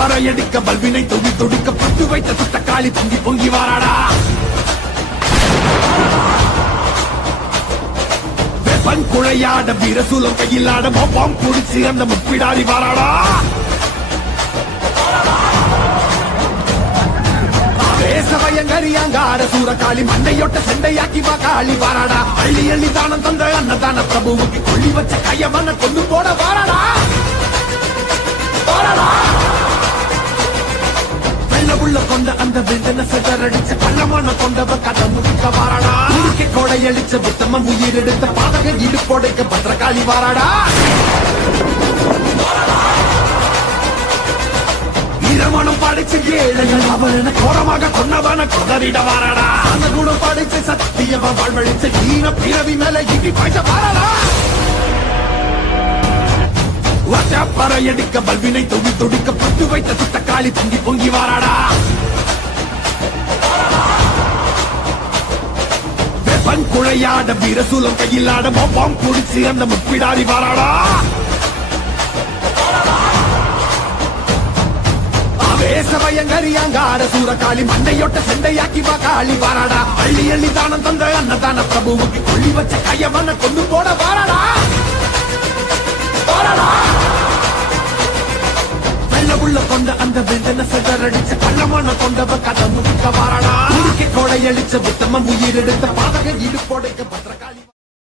பறையடிக்க பல்வினை தொடி தொடிக்க பட்டு வைத்த துட்டக்காளி பொங்கி பொங்கி வாராடா. வெப்பன் குழையாட வீரசூலம் கையிலாட மொப்பாம் குடிச்சு அந்த முப்பிடாரி வாராடா. சமயங்கரியாங்கார சூரகாளி மண்டையொட்ட செண்டையாக்கி காளி வாராடா. அள்ளி அள்ளி தானம் தந்த அன்னதான பிரபுவுக்கு கொள்ளி வச்ச கையவன கொண்டு போட வாராடா. வெள்ள உள்ள கொண்ட அந்த வெந்தன செதறடிச்ச கள்ளமான கொண்டவ கதை முடிக்க வாராடா. உருக்கை கொடையடிச்ச புத்தம உயிர் எடுத்த பாதக இடுப்போடைக்க பத்திரகாளி வாராடா. இரமணம் படைச்ச ஏழைகள் அவன கோரமாக கொன்னவன கொதறிட வாராடா. அந்த குணம் படைச்ச சத்தியவ வாழ்வழிச்ச ஈன பிறவி மேல இடி பாய்ச்ச வாராடா. பறையடிக்க பல்வினை தொடி தொடிக்க பட்டு வைத்த துட்டக்காளி பொங்கி பொங்கி வாராடா. வெப்பன் குழையாட வீரசூலம் கையிலாட மொப்பாம் குடிச்சு அந்த முப்பிடாரி வாராடா. சமயங்கரியாங்கார சூரகாளி மண்டையொட்ட செண்டையாக்கி காளி வாராடா. அள்ளி அள்ளி தானம் தந்த அன்னதான பிரபுவுக்கு கொள்ளி வச்ச கையவன கொண்டு போட வாராடா. வெள்ள உள்ள கொண்ட அந்த வெந்தன செதறடிச்ச கள்ளமான கொண்டவ கதை முடிக்க வாராடா. உருக்கை கொடையடிச்ச புத்தம உயிர் எடுத்த பாதக இடுப்போடைக்க பத்திரகாளி